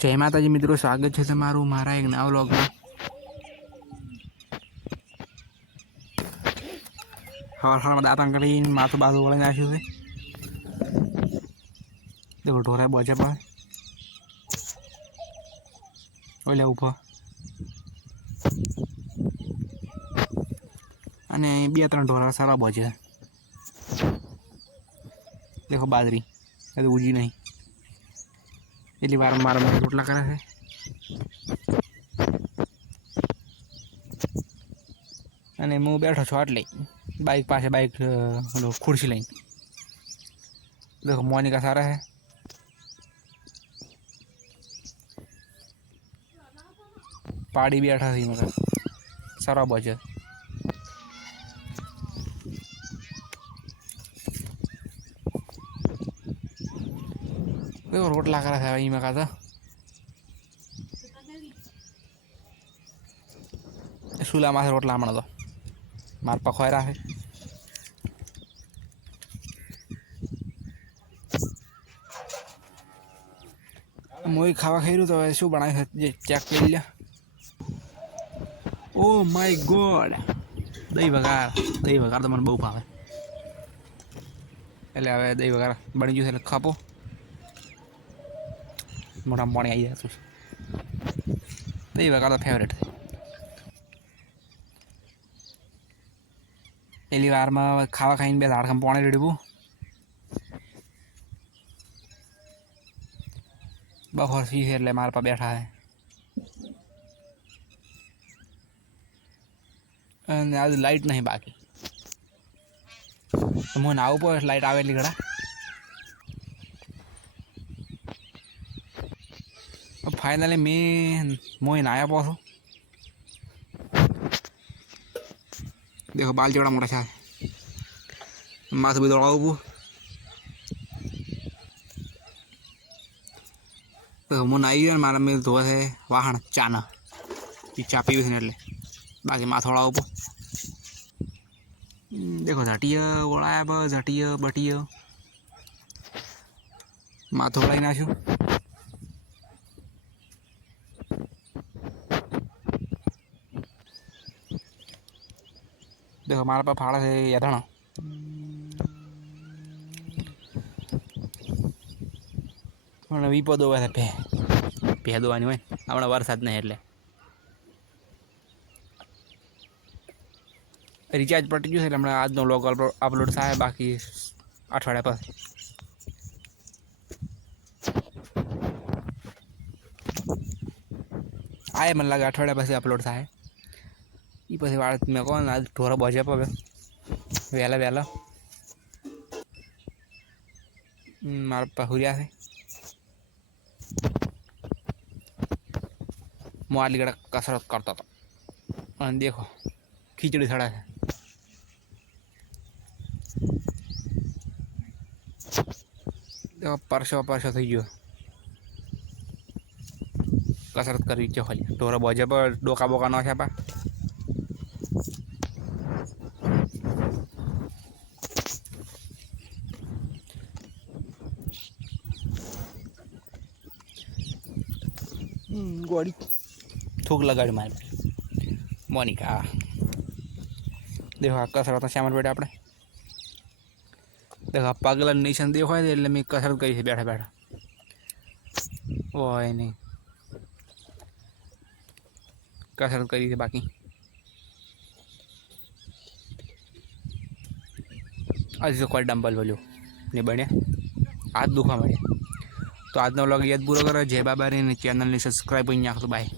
जय माताजी मित्रों, स्वागत है तमारू मारा एक नवा व्लॉग में। हवा दांत करी माथु बाजू वળી નાખ્યું છે। देखो ढोरा बचे पर ओले ऊपर અને બે ત્રણ ઢોરા સારા બચે। देखो बाजरी એ તો ઉજી નહીં એટલી વાર મારા રોટલા કરે છે। અને હું બેઠો છું આટલે बाइक પાસે बाइक खुर्सी લઈને। देखो मोनिका सारा है पाड़ी बैठा थी मगर सारा बचे। देखो रोटला करा था वही में कहा था सूला में रोटला मना दो मार पखवाय रहा है। मुझे खावा खाई तो शू बना चेक कर लिया। ओ माय गॉड दही वगार तो मन बहु भावे એટલે હવે દહીં વગાર બની ગયું છે એટલે ખાપો મોઢામાં પાણી આવી જતું છે। દહીં વગાર તો ફેવરેટ છે। પહેલી વારમાં ખાવા ખાઈને બે ઝાડખમ પાણી રેડવું બફોર ફી છે એટલે મારા પા બેઠા છે। અને आज लाइट नहीं बाकी तो मुझे नाव पर लाइट आवे गड़ा फाइनली मैं मोह नाया पासो। देखो बाल जोड़ा मोटा छा माथ भी दौड़ाऊ देखो मुझे नाई गया मारा मेरे धोआ है वाहन चाना चा पीवे थे એટલે बाकी माथोड़ा देखो झटिया ओळाया ब झटिया बटिया माथोड़ा नाशू। देखो हमारे पास फाड़ा है यधाणा वीपो दो पे दो हमने वरसाद नहीं એટલે रिचार्ज पटी गયું છે એટલે હમણાં આજનો વ્લોગ અપલોડ થાય બાકી અઠવાડિયા પછી। આય મને લાગે અઠવાડિયા પછી અપલોડ થાય એ પછી વાત મેં કહો ને આજ ઢોરો બજે પવે વહેલા વહેલા મારા પહુર્યા છે। હું આટલી ગળા કસરત કરતો હતો અને દેખો खींचड़ी सड़ा है। परसो थी गयो कसरत करवी खाली ढोरा बजे पर डोका बोका ना छापा गोड़ी थूक लगाड़ी मारे मोनिका। देखो आ कसरत श्यामर बेटा अपने देखो पगला निशान देखो એટલે મેં कसरत કરી છે બેઠા બેઠા ઓય નહીં कसरत કરી છે બાકી આજે કોઈ ડમ્બલ બોલ્યો ને બન્યા હાથ દુખવા મળ્યા। તો આજનો વ્લોગ યાદ પૂરો કરો। જય બાબારી ને ચેનલને સબસ્ક્રાઇબ કરી નાખો। બાય।